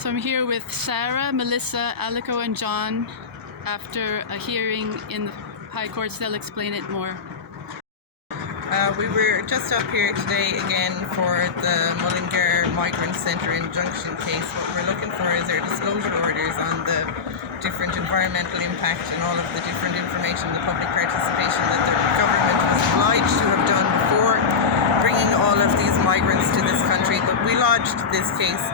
So I'm here with Sarah, Melissa, Alico and John. After a hearing in the High Courts, they'll explain it more. We were just up here today again for the Mullingar Migrant Centre Injunction case. What we're looking for is our disclosure orders on the different environmental impact and all of the different information, the public participation that the government was obliged to have done before bringing all of these migrants to this country. But we lodged this case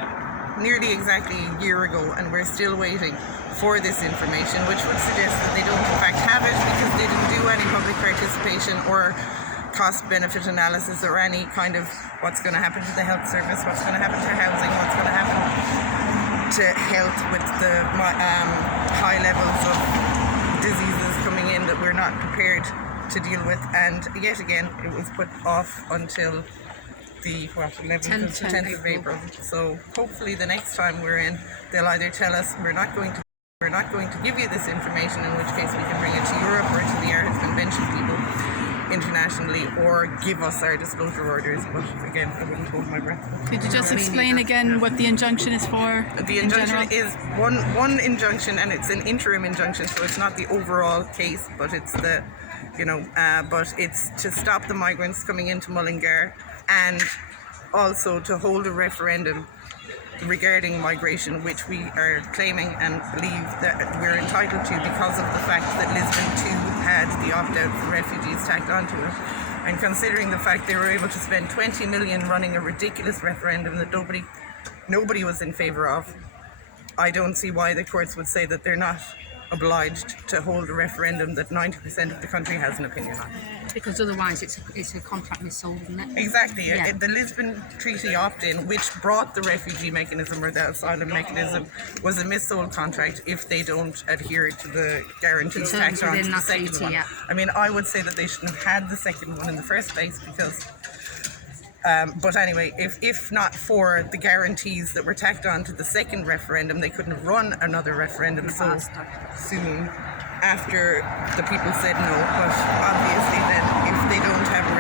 nearly exactly a year ago, and we're still waiting for this information, which would suggest that they don't in fact have it because they didn't do any public participation or cost-benefit analysis or any kind of what's going to happen to the health service, what's going to happen to housing, what's going to happen to health with the high levels of diseases coming in that we're not prepared to deal with. And yet again, it was put off until the 10th of April. So hopefully the next time we're in, they'll either tell us we're not going to give you this information, in which case we can bring it to Europe or to the Artists Convention people internationally, or give us our disclosure orders. But again, I wouldn't hold my breath. Could you just explain again what the injunction is for? The injunction is one injunction, and it's an interim injunction, so it's not the overall case, but it's the, but it's to stop the migrants coming into Mullingar, and also to hold a referendum regarding migration, which we are claiming and believe that we're entitled to because of the fact that Lisbon too had the opt-out for refugees tacked onto it. And considering the fact they were able to spend 20 million running a ridiculous referendum that nobody was in favour of, I don't see why the courts would say that they're not obliged to hold a referendum that 90% of the country has an opinion on. Because otherwise it's a contract missold, isn't it? Exactly. Yeah. The Lisbon Treaty opt-in, which brought the refugee mechanism or the asylum mechanism, was a missold contract if they don't adhere to the guarantees tacked on to the second one. Yeah. I mean, I would say that they shouldn't have had the second one in the first place because but anyway, if not for the guarantees that were tacked on to the second referendum, they couldn't have run another referendum so soon after the people said no. But obviously then, if they don't have a